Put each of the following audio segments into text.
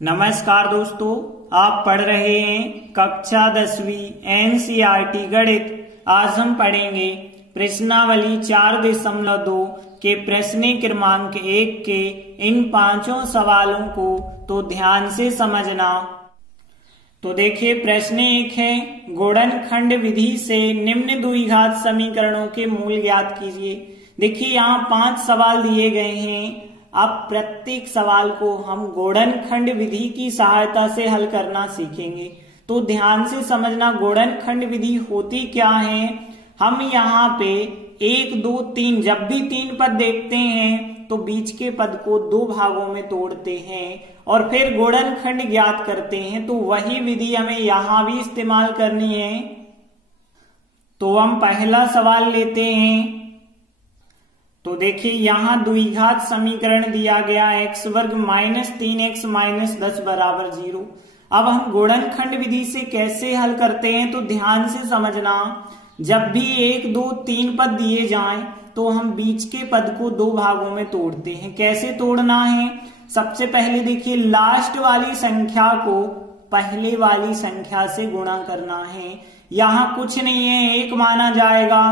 नमस्कार दोस्तों, आप पढ़ रहे हैं कक्षा 10वीं एनसीईआरटी गणित। आज हम पढ़ेंगे प्रश्नावली 4.2 के प्रश्न क्रमांक 1 के इन पांचों सवालों को तो ध्यान से समझना। तो देखिए, प्रश्न 1 है, गुणनखंड विधि से निम्न द्विघात समीकरणों के मूल ज्ञात कीजिए। देखिए, यहाँ 5 सवाल दिए गए हैं। अब प्रत्येक सवाल को हम गुणनखंड विधि की सहायता से हल करना सीखेंगे। तो ध्यान से समझना, गुणनखंड विधि होती क्या है। हम यहाँ पे 1, 2, 3 जब भी 3 पद देखते हैं तो बीच के पद को 2 भागों में तोड़ते हैं और फिर गुणनखंड ज्ञात करते हैं। तो वही विधि हमें यहाँ भी इस्तेमाल करनी है। तो हम पहला सवाल लेते हैं। तो देखिए, यहाँ द्विघात समीकरण दिया गया x वर्ग माइनस 3x माइनस 10 बराबर 0। अब हम गुणनखंड विधि से कैसे हल करते हैं तो ध्यान से समझना। जब भी 1, 2, 3 पद दिए जाएं तो हम बीच के पद को 2 भागों में तोड़ते हैं। कैसे तोड़ना है? सबसे पहले देखिए, लास्ट वाली संख्या को पहले वाली संख्या से गुणा करना है। यहाँ कुछ नहीं है, 1 माना जाएगा।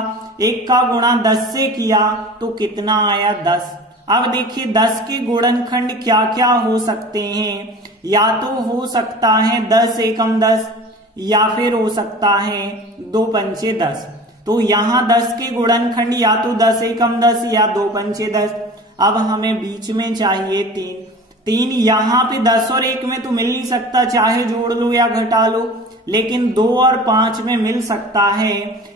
1 का गुणा 10 से किया तो कितना आया? 10। अब देखिए, 10 के गुणनखंड क्या क्या हो सकते हैं। या तो हो सकता है 10 एकम 10, या फिर हो सकता है 2 पंचे 10। तो यहाँ 10 के गुणनखंड या तो 10 एकम 10 या 2 पंचे 10। अब हमें बीच में चाहिए 3। यहाँ पे 10 और 1 में तो मिल नहीं सकता, चाहे जोड़ लो या घटा लो, लेकिन 2 और 5 में मिल सकता है।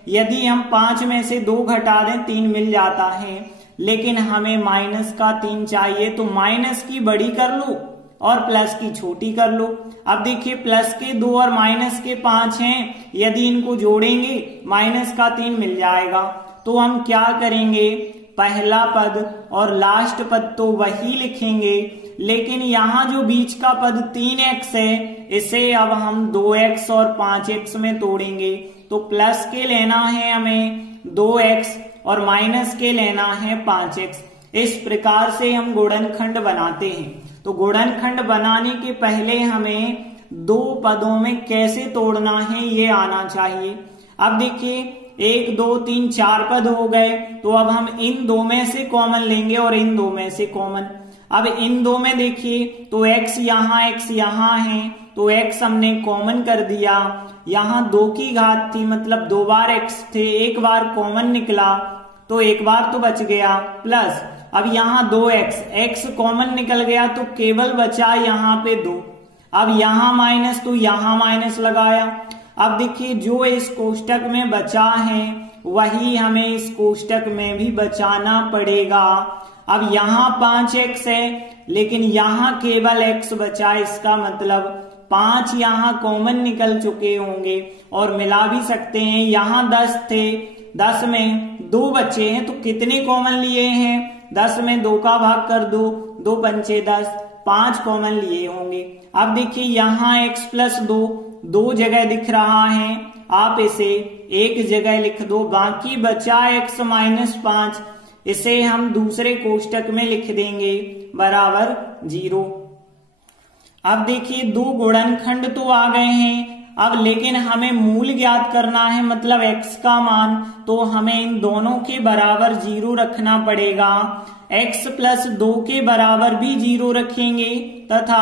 यदि हम 5 में से 2 घटा दें 3 मिल जाता है, लेकिन हमें माइनस का 3 चाहिए। तो माइनस की बड़ी कर लो और प्लस की छोटी कर लो। अब देखिए, प्लस के 2 और माइनस के 5 हैं, यदि इनको जोड़ेंगे माइनस का 3 मिल जाएगा। तो हम क्या करेंगे, पहला पद और लास्ट पद तो वही लिखेंगे, लेकिन यहाँ जो बीच का पद 3x है, इसे अब हम 2x और 5x में तोड़ेंगे। तो प्लस के लेना है हमें 2x और माइनस के लेना है 5x। इस प्रकार से हम गुणनखंड बनाते हैं। तो गुणनखंड बनाने के पहले हमें 2 पदों में कैसे तोड़ना है ये आना चाहिए। अब देखिए, 1, 2, 3, 4 पद हो गए। तो अब हम इन 2 में से कॉमन लेंगे और इन 2 में से कॉमन। अब इन 2 में देखिए, तो x यहाँ है, तो x हमने कॉमन कर दिया। यहाँ 2 की घात थी, मतलब 2 बार x थे, 1 बार कॉमन निकला तो 1 बार तो बच गया, प्लस अब यहाँ 2x कॉमन निकल गया तो केवल बचा यहाँ पे 2। अब यहाँ माइनस, तो यहाँ माइनस लगाया। अब देखिए, जो इस कोष्टक में बचा है वही हमें इस कोष्टक में भी बचाना पड़ेगा। अब यहाँ 5x है, लेकिन यहाँ केवल x बचा, इसका मतलब 5 यहाँ कॉमन निकल चुके होंगे और मिला भी सकते हैं। यहाँ 10 थे, 10 में 2 बचे हैं, तो कितने कॉमन लिए हैं? 10 में 2 का भाग कर दो, 2 पंचे 10, 5 कॉमन लिए होंगे। अब देखिए, यहाँ x प्लस 2 जगह दिख रहा है, आप इसे एक जगह लिख दो। बाकी बचा x माइनस 5, इसे हम दूसरे कोष्टक में लिख देंगे बराबर 0। अब देखिए, 2 गुणनखंड तो आ गए हैं। अब लेकिन हमें मूल ज्ञात करना है, मतलब x का मान। तो हमें इन दोनों के बराबर 0 रखना पड़ेगा। x प्लस 2 के बराबर भी 0 रखेंगे तथा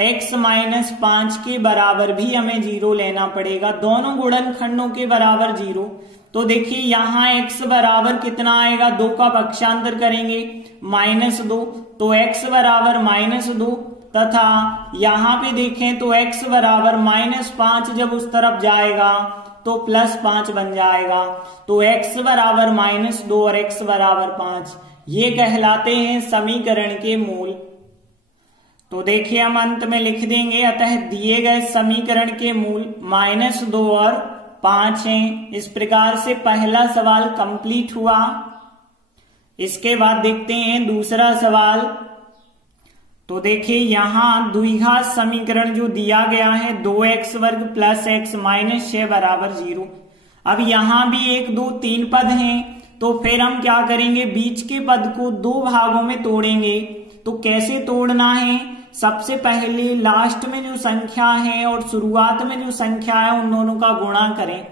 x माइनस 5 के बराबर भी हमें 0 लेना पड़ेगा। दोनों गुणनखंडों के बराबर 0। तो देखिए, यहाँ x बराबर कितना आएगा, 2 का पक्षांतर करेंगे -2, तो x बराबर -2 तथा यहाँ पे देखें तो x बराबर -5 जब उस तरफ जाएगा तो +5 बन जाएगा। तो x बराबर -2 और x बराबर 5, ये कहलाते हैं समीकरण के मूल। तो देखिए, हम अंत में लिख देंगे, अतः दिए गए समीकरण के मूल -2 और 5 हैं। इस प्रकार से पहला सवाल कंप्लीट हुआ। इसके बाद देखते हैं दूसरा सवाल। तो देखिए, यहाँ द्विघात समीकरण जो दिया गया है 2x वर्ग प्लस x माइनस 6 बराबर 0। अब यहाँ भी 1, 2, 3 पद हैं, तो फिर हम क्या करेंगे, बीच के पद को 2 भागों में तोड़ेंगे। तो कैसे तोड़ना है, सबसे पहले लास्ट में जो संख्या है और शुरुआत में जो संख्या है उन दोनों का गुणा करें।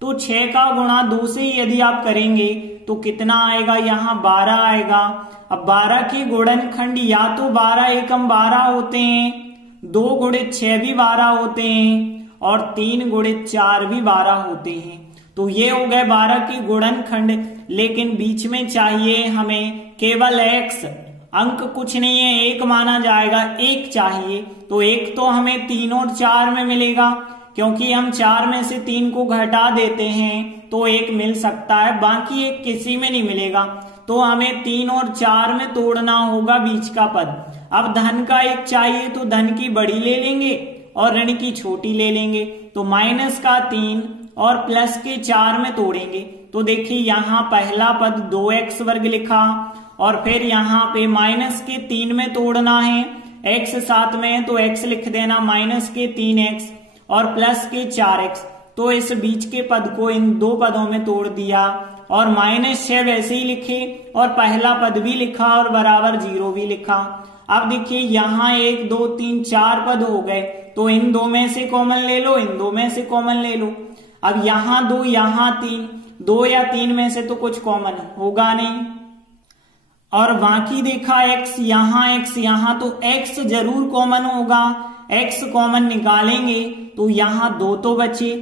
तो 6 का गुणा 2 से यदि आप करेंगे तो कितना आएगा, यहाँ 12 आएगा। अब 12 के गुणनखंड या तो 12 एकम 12 होते हैं, 2 गुणित 6 भी 12 होते हैं और 3 गुणित 4 भी 12 होते हैं। तो ये हो गए 12 के गुणनखंड, लेकिन बीच में चाहिए हमें केवल x, अंक कुछ नहीं है, 1 माना जाएगा, 1 चाहिए। तो 1 तो हमें 3 और 4 में मिलेगा, क्योंकि हम 4 में से 3 को घटा देते हैं तो 1 मिल सकता है, बाकी 1 किसी में नहीं मिलेगा। तो हमें 3 और 4 में तोड़ना होगा बीच का पद। अब धन का 1 चाहिए तो धन की बड़ी ले लेंगे और ऋण की छोटी ले लेंगे। तो माइनस का 3 और प्लस के 4 में तोड़ेंगे। तो देखिए यहाँ पहला पद 2x वर्ग लिखा और फिर यहाँ पे माइनस के 3 में तोड़ना है, x साथ में है तो x लिख देना, माइनस के 3x और प्लस के 4x। तो इस बीच के पद को इन दो पदों में तोड़ दिया और -6 वैसे ही लिखे और पहला पद भी लिखा और बराबर 0 भी लिखा। अब देखिए यहाँ 1 2 3 4 पद हो गए, तो इन 2 में से कॉमन ले लो, इन 2 में से कॉमन ले लो। अब यहाँ 2 यहाँ 3, 2 या 3 में से तो कुछ कॉमन होगा नहीं। और बाकी देखा x यहाँ तो x जरूर कॉमन होगा, x कॉमन निकालेंगे तो यहाँ 2 तो बचे,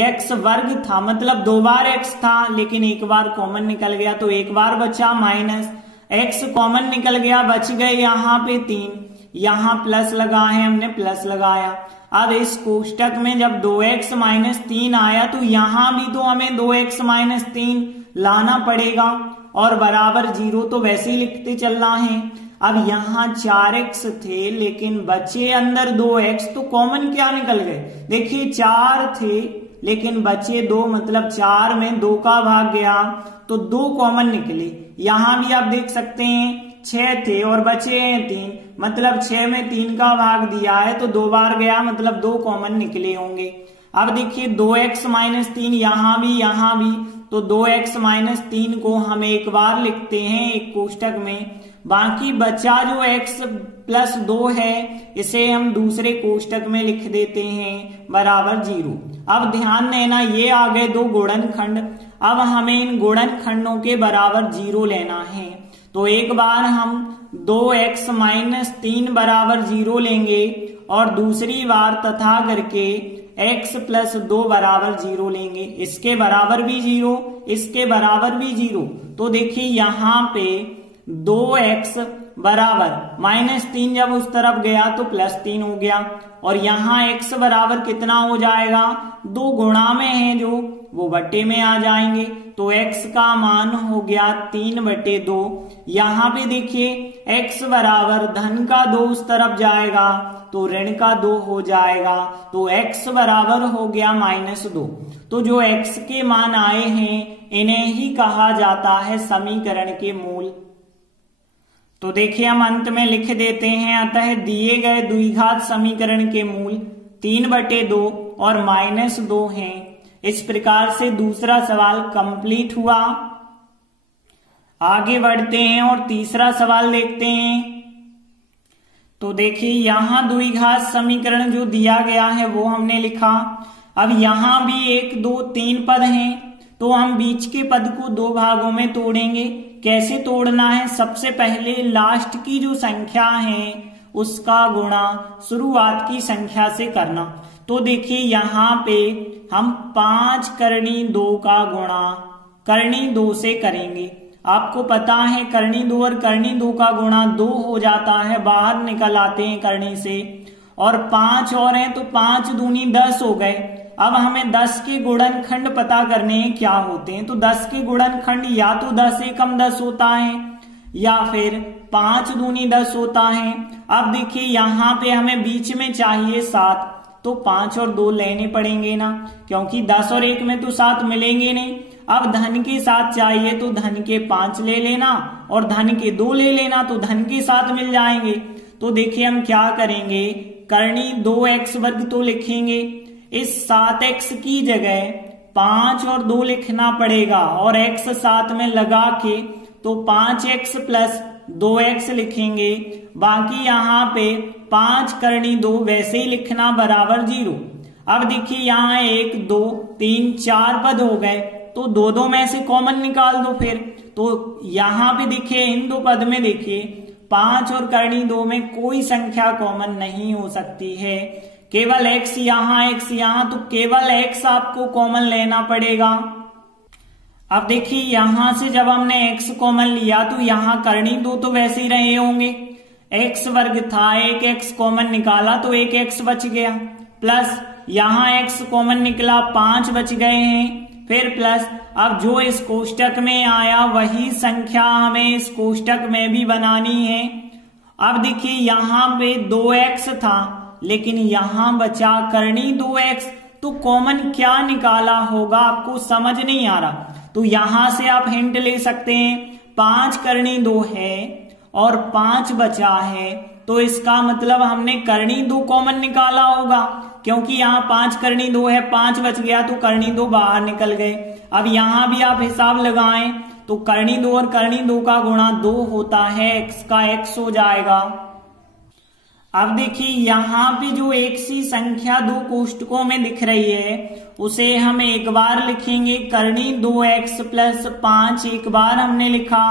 x वर्ग था मतलब 2 बार x था, लेकिन 1 बार कॉमन निकल गया तो 1 बार बचा, माइनस x कॉमन निकल गया, बच गए यहाँ पे 3, यहाँ प्लस लगा है, हमने प्लस लगाया। अब इस कोष्टक में जब 2x - 3 आया तो यहाँ भी तो हमें 2x - 3 लाना पड़ेगा और बराबर 0 तो वैसे ही लिखते चलना है। अब यहाँ 4x थे लेकिन बचे अंदर 2x, तो कॉमन क्या निकल गए, देखिए 4 थे लेकिन बचे 2, मतलब 4 में 2 का भाग गया तो 2 कॉमन निकले। यहाँ भी आप देख सकते हैं 6 थे और बचे हैं 3, मतलब 6 में 3 का भाग दिया है तो 2 बार गया, मतलब 2 कॉमन निकले होंगे। अब देखिए 2x - 3 यहाँ भी, तो 2x - 3 को हम एक बार लिखते हैं एक कोष्टक में, बाकी बचा जो x + 2 है इसे हम दूसरे कोष्टक में लिख देते हैं बराबर 0। अब ध्यान देना ये आ गए 2 गुणनखंड, अब हमें इन गुणनखंडों के बराबर 0 लेना है। तो एक बार हम 2x - 3 बराबर 0 लेंगे और दूसरी बार तथा करके x + 2 बराबर 0 लेंगे, इसके बराबर भी 0, इसके बराबर भी 0। तो देखिए यहाँ पे 2x बराबर -3 जब उस तरफ गया तो +3 हो गया और यहाँ x बराबर कितना हो जाएगा, 2 गुणा में है जो वो बट्टे में आ जाएंगे, तो x का मान हो गया 3/2। यहाँ पे देखिए x बराबर धन का 2 उस तरफ जाएगा तो ऋण का 2 हो जाएगा, तो x बराबर हो गया -2। तो जो x के मान आए हैं इन्हें ही कहा जाता है समीकरण के मूल। तो देखिए हम अंत में लिख देते हैं, अतः दिए गए द्विघात समीकरण के मूल 3/2 और -2 हैं। इस प्रकार से दूसरा सवाल कंप्लीट हुआ। आगे बढ़ते हैं और तीसरा सवाल देखते हैं। तो देखिए यहाँ द्विघात समीकरण जो दिया गया है वो हमने लिखा। अब यहाँ भी 1 2 3 पद हैं, तो हम बीच के पद को 2 भागों में तोड़ेंगे। कैसे तोड़ना है, सबसे पहले लास्ट की जो संख्या है उसका गुणा शुरुआत की संख्या से करना। तो देखिए यहाँ पे हम 5 करनी 2 का गुणा करनी 2 से करेंगे। आपको पता है करनी 2 और करनी 2 का गुणा 2 हो जाता है, बाहर निकल आते हैं करनी से, और 5 और हैं तो 5 दूनी 10 हो गए। अब हमें 10 के गुणनखंड पता करने हैं क्या होते हैं, तो 10 के गुणनखंड या तो 10 एकम 10 होता है या फिर 5 दूनी 10 होता है। अब देखिए यहाँ पे हमें बीच में चाहिए 7, तो 5 और 2 लेने पड़ेंगे ना, क्योंकि 10 और 1 में तो 7 मिलेंगे नहीं। अब धन के 7 चाहिए तो धन के 5 ले लेना और धन के 2 ले लेना, तो धन के 7 मिल जाएंगे। तो देखिए हम क्या करेंगे, करनी 2x वर्ग तो लिखेंगे, इस 7x की जगह 5 और 2 लिखना पड़ेगा और x साथ में लगा के तो 5x + 2x लिखेंगे। बाकी यहाँ पे 5 करनी 2 वैसे ही लिखना बराबर 0। अब देखिए यहाँ 1 2 3 4 पद हो गए, तो दो दो में से कॉमन निकाल दो फिर। तो यहाँ पे देखिए इन दो पद में देखिए 5 और करनी 2 में कोई संख्या कॉमन नहीं हो सकती है, केवल x यहाँ, तो केवल x आपको कॉमन लेना पड़ेगा। अब देखिए यहां से जब हमने x कॉमन लिया तो यहाँ करनी 2 तो वैसे ही रहे होंगे, x वर्ग था, एक x कॉमन निकाला तो एक x बच गया, प्लस यहाँ x कॉमन निकला 5 बच गए हैं, फिर प्लस अब जो इस कोष्टक में आया वही संख्या हमें इस कोष्टक में भी बनानी है। अब देखिए यहाँ पे 2x था लेकिन यहाँ बचा करनी 2x, तो कॉमन क्या निकाला होगा आपको समझ नहीं आ रहा, तो यहां से आप हिंट ले सकते हैं 5 करनी 2 है और 5 बचा है, तो इसका मतलब हमने करनी 2 कॉमन निकाला होगा, क्योंकि यहाँ 5 करनी 2 है, 5 बच गया तो करनी 2 बाहर निकल गए। अब यहाँ भी आप हिसाब लगाएं तो करनी 2 और करनी 2 का गुणा 2 होता है, x का x हो जाएगा। अब देखिए यहाँ पे जो एक सी संख्या 2 कोष्टकों में दिख रही है उसे हम एक बार लिखेंगे, करनी 2x प्लस 5 एक बार हमने लिखा,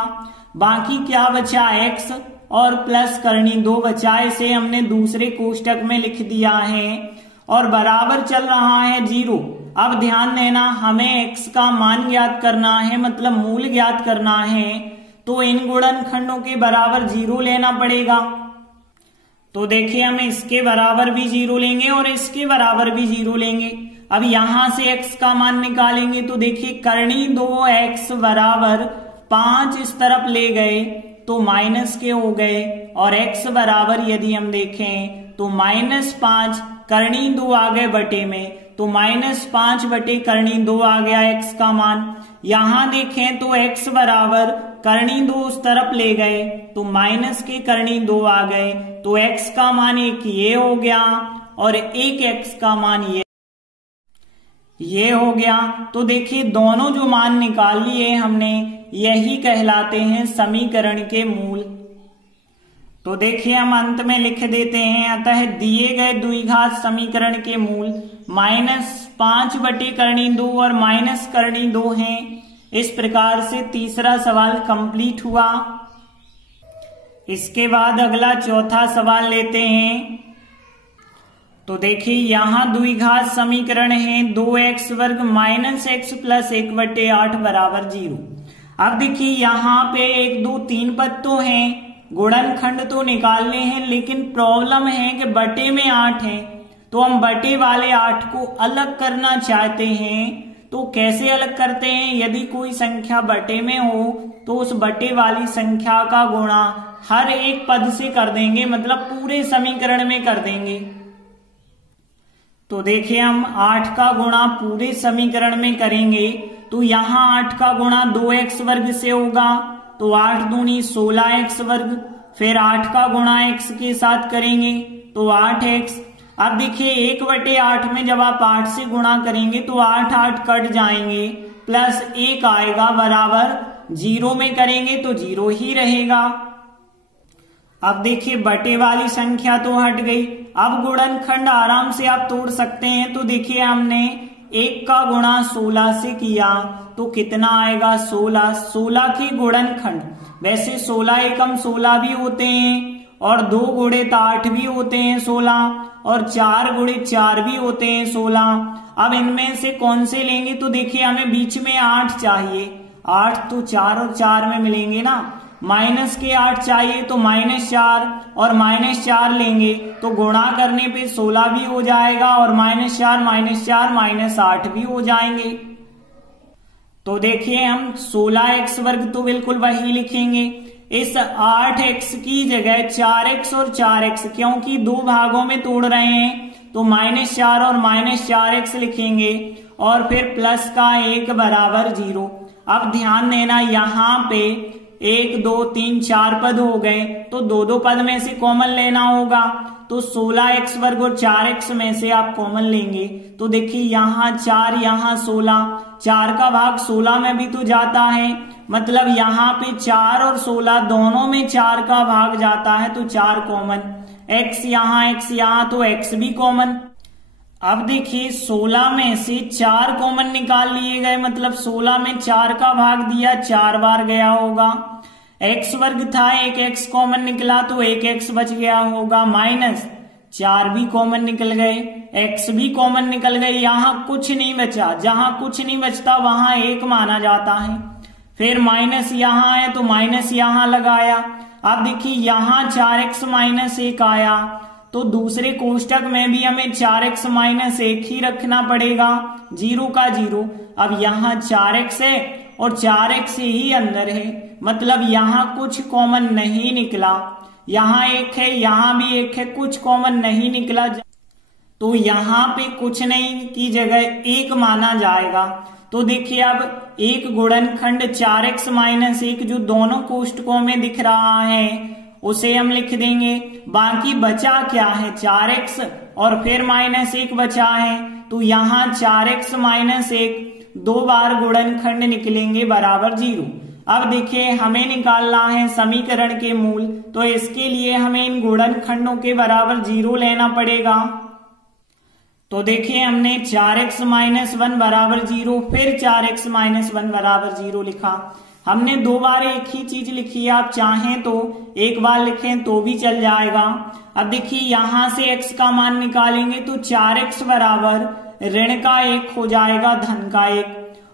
बाकी क्या बचा x और प्लस करनी 2 बचा, इसे हमने दूसरे कोष्टक में लिख दिया है और बराबर चल रहा है 0। अब ध्यान देना हमें x का मान ज्ञात करना है, मतलब मूल ज्ञात करना है, तो इन गुणनखंडों के बराबर 0 लेना पड़ेगा। तो देखिए हम इसके बराबर भी 0 लेंगे और इसके बराबर भी 0 लेंगे। अब यहां से x का मान निकालेंगे तो देखिए करनी 2x बराबर 5 इस तरफ ले गए तो माइनस के हो गए, और x बराबर यदि हम देखें तो -5 करनी 2 आ गए बटे में, तो -5 बटे करनी 2 आ गया x का मान। यहां देखें तो x बराबर करनी 2 उस तरफ ले गए तो माइनस के करनी 2 आ गए, तो x का मान एक ये हो गया और एक x का मान ये हो गया। तो देखिए दोनों जो मान निकाल लिए हमने यही कहलाते हैं समीकरण के मूल। तो देखिए हम अंत में लिख देते हैं, अतः दिए गए द्विघात समीकरण के मूल -5 बटे करनी 2 और माइनस करनी 2 हैं। इस प्रकार से तीसरा सवाल कंप्लीट हुआ। इसके बाद अगला चौथा सवाल लेते हैं। तो देखिए यहाँ द्विघात समीकरण है 2x वर्ग माइनस x प्लस 1 बटे 8 बराबर 0। अब देखिए यहाँ पे 1 2 3 पद तो हैं, गुणनखंड तो निकालने हैं, लेकिन प्रॉब्लम है कि बटे में 8 है, तो हम बटे वाले 8 को अलग करना चाहते हैं। तो कैसे अलग करते हैं, यदि कोई संख्या बटे में हो तो उस बटे वाली संख्या का गुणा हर एक पद से कर देंगे, मतलब पूरे समीकरण में कर देंगे। तो देखिए हम 8 का गुणा पूरे समीकरण में करेंगे तो यहाँ 8 का गुणा 2x वर्ग से होगा, तो 8 दूनी 16x वर्ग, फिर 8 का गुणा x के साथ करेंगे तो 8x। अब देखिए 1/8 में जब आप 8 से गुणा करेंगे तो 8 8 कट जाएंगे, प्लस 1 आएगा बराबर 0 में करेंगे तो 0 ही रहेगा। अब देखिए बटे वाली संख्या तो हट गई, अब गुणनखंड आराम से आप तोड़ सकते हैं। तो देखिए हमने 1 का गुणा 16 से किया तो कितना आएगा 16, 16 के गुणनखंड, वैसे 16 एकम 16 भी होते हैं और 2 गुणे 8 भी होते हैं 16, और 4 गुणे 4 भी होते हैं 16। अब इनमें से कौन से लेंगे, तो देखिए हमें बीच में 8 चाहिए, 8 तो 4 और 4 में मिलेंगे ना, माइनस के 8 चाहिए तो -4 और -4 लेंगे तो गुणा करने पे 16 भी हो जाएगा और -4 -8 भी हो जाएंगे। तो देखिए हम 16x वर्ग तो बिल्कुल वही लिखेंगे, इस 8x की जगह 4x और 4x, क्योंकि 2 भागों में तोड़ रहे हैं तो -4 और -4x लिखेंगे और फिर प्लस का 1 बराबर 0। अब ध्यान देना यहाँ पे 1 2 3 4 पद हो गए तो 2 पद में से कॉमन लेना होगा, तो 16x वर्ग और 4x में से आप कॉमन लेंगे तो देखिए यहाँ 4 यहाँ 16, 4 का भाग 16 में भी तो जाता है, मतलब यहाँ पे 4 और 16 दोनों में 4 का भाग जाता है तो 4 कॉमन, x यहाँ तो x भी कॉमन। अब देखिए 16 में से 4 कॉमन निकाल लिए गए, मतलब 16 में 4 का भाग दिया, 4 बार गया होगा। x वर्ग था, एक x कॉमन निकला तो एक x बच गया होगा, माइनस 4 भी कॉमन निकल गए, x भी कॉमन निकल गए, यहाँ कुछ नहीं बचा। जहां कुछ नहीं बचता वहां 1 माना जाता है। फिर माइनस यहाँ है तो माइनस यहाँ लगाया। अब देखिए यहाँ 4x माइनस 1 आया, तो दूसरे कोष्टक में भी हमें 4x माइनस 1 ही रखना पड़ेगा, 0 का 0। अब यहाँ 4x है और 4x ही अंदर है, मतलब यहाँ कुछ कॉमन नहीं निकला। यहाँ 1 है, यहाँ भी 1 है, कुछ कॉमन नहीं निकला, तो यहाँ पे कुछ नहीं की जगह 1 माना जाएगा। तो देखिए अब एक गुणनखंड 4x माइनस 1 जो दोनों कोष्टकों में दिख रहा है उसे हम लिख देंगे। बाकी बचा क्या है, 4x और फिर माइनस 1 बचा है, तो यहाँ 4x माइनस 1 2 बार गुणनखंड निकलेंगे बराबर 0। अब देखिए हमें निकालना है समीकरण के मूल, तो इसके लिए हमें इन गुणनखंडों के बराबर 0 लेना पड़ेगा। तो देखिए हमने 4x माइनस 1 बराबर 0, फिर 4x माइनस 1 बराबर 0 लिखा। हमने 2 बार एक ही चीज लिखी है, आप चाहें तो एक बार लिखें तो भी चल जाएगा। अब देखिए यहां से x का मान निकालेंगे तो 4x बराबर ऋण का 1 हो जाएगा, धन का 1,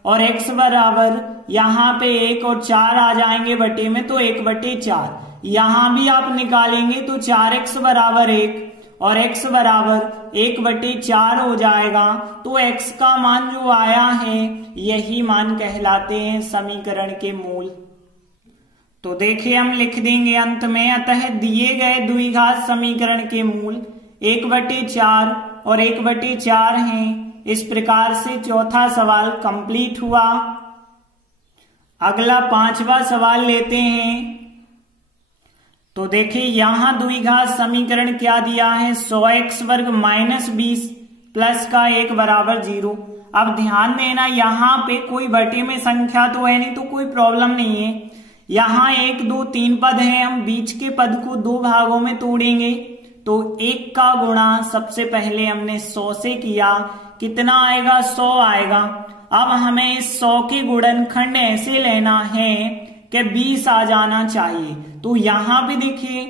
और x बराबर यहाँ पे 1 और 4 आ जाएंगे बटे में, तो 1/4। यहां भी आप निकालेंगे तो 4x बराबर 1 और x बराबर 1/4 हो जाएगा। तो x का मान जो आया है यही मान कहलाते हैं समीकरण के मूल। तो देखिए हम लिख देंगे अंत में, अतः दिए गए द्विघात समीकरण के मूल 1/4 और 1/4 हैं। इस प्रकार से चौथा सवाल कंप्लीट हुआ। अगला 5वां सवाल लेते हैं। तो देखिए यहां द्विघात समीकरण क्या दिया है, 100x वर्ग माइनस 20 प्लस का 1 बराबर 0। अब ध्यान देना यहाँ पे कोई बटे में संख्या तो है नहीं, तो कोई प्रॉब्लम नहीं है। यहाँ 1 2 3 पद है, हम बीच के पद को 2 भागों में तोड़ेंगे। तो 1 का गुणा सबसे पहले हमने 100 से किया, कितना आएगा, 100 आएगा। अब हमें इस 100 के गुणनखंड ऐसे लेना है कि 20 आ जाना चाहिए। तो यहाँ पे देखिए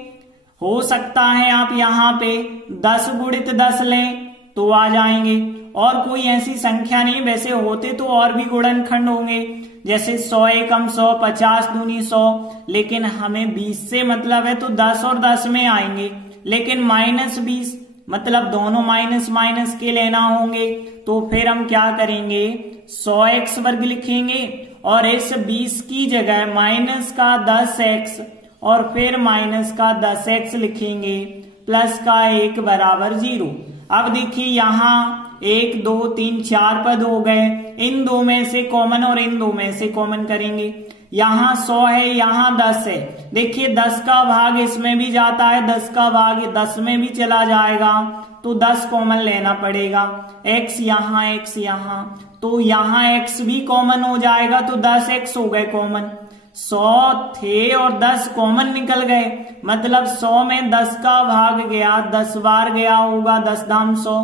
हो सकता है आप यहाँ पे 10 गुणित 10 लें तो आ जाएंगे, और कोई ऐसी संख्या नहीं, वैसे होते तो और भी गुणनखंड होंगे, जैसे 100 एकम 100, 50 दूनी 100, लेकिन हमें 20 से मतलब है तो 10 और 10 में आएंगे। लेकिन माइनस 20 मतलब दोनों माइनस माइनस के लेना होंगे, तो फिर हम क्या करेंगे, 100x वर्ग लिखेंगे और इस 20 की जगह माइनस का 10x और फिर माइनस का 10x लिखेंगे, प्लस का 1 बराबर 0। अब देखिए यहाँ 1 2 3 4 पद हो गए, इन 2 में से कॉमन और इन 2 में से कॉमन करेंगे। यहाँ 100 है, यहाँ 10 है, देखिए 10 का भाग इसमें भी जाता है, 10 का भाग 10 में भी चला जाएगा, तो 10 कॉमन लेना पड़ेगा। x यहाँ, तो यहाँ x भी कॉमन हो जाएगा, तो 10x हो गए कॉमन। 100 थे और 10 कॉमन निकल गए, मतलब 100 में 10 का भाग गया, 10 बार गया होगा, 10 दाम 100।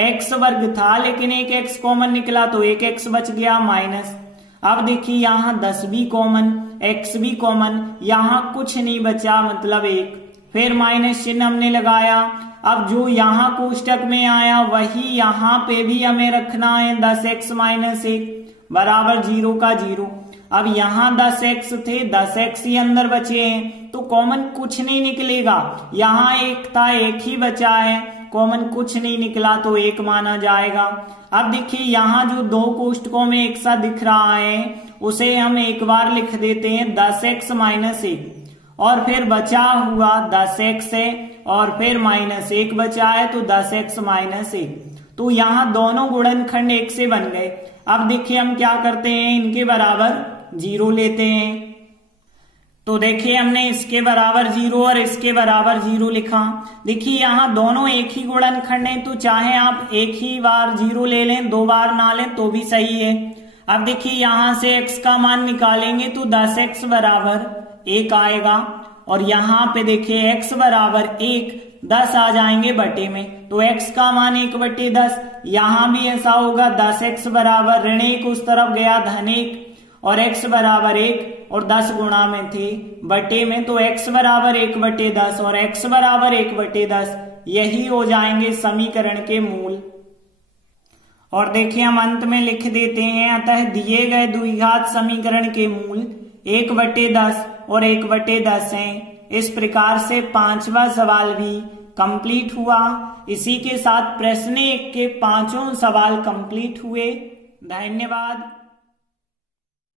x वर्ग था लेकिन एक x कॉमन निकला तो एक x बच गया माइनस। अब देखिए यहाँ 10 भी कॉमन, x भी कॉमन, यहाँ कुछ नहीं बचा मतलब 1, फिर माइनस चिन्ह हमने लगाया। अब जो यहाँ कोष्टक में आया वही यहाँ पे भी हमें रखना है, 10x माइनस 1 बराबर 0 का 0। अब यहाँ 10x थे, 10x ही अंदर बचे हैं, तो कॉमन कुछ नहीं निकलेगा। यहाँ 1 था, 1 ही बचा है, कॉमन कुछ नहीं निकला तो 1 माना जाएगा। अब देखिए यहाँ जो 2 कोष्टकों में एक साथ दिख रहा है उसे हम एक बार लिख देते हैं 10x माइनस 1, और फिर बचा हुआ 10x है और फिर माइनस 1 बचा है, तो 10x माइनस 1। तो यहाँ दोनों गुणनखंड 1 से बन गए। अब देखिए हम क्या करते हैं, इनके बराबर 0 लेते हैं। तो देखिए हमने इसके बराबर 0 और इसके बराबर 0 लिखा। देखिए यहाँ दोनों एक ही गुणनखंड है, तो चाहे आप एक ही बार 0 ले लें, 2 बार ना लें तो भी सही है। अब देखिए यहाँ से x का मान निकालेंगे तो 10x बराबर 1 आएगा, और यहाँ पे देखिए x बराबर 1 10 आ जाएंगे बटे में, तो x का मान 1/10। यहां भी ऐसा होगा, 10x बराबर ऋण 1 उस तरफ गया धन 1 और x बराबर 1 और 10 गुणा में थे बटे में, तो x बराबर 1/10 और x बराबर 1/10 यही हो जाएंगे समीकरण के मूल। और देखिए हम अंत में लिख देते हैं, अतः दिए गए द्विघात समीकरण के मूल 1/10 और 1/10 हैं। इस प्रकार से 5वां सवाल भी कंप्लीट हुआ। इसी के साथ प्रश्न 1 के 5 सवाल कंप्लीट हुए। धन्यवाद।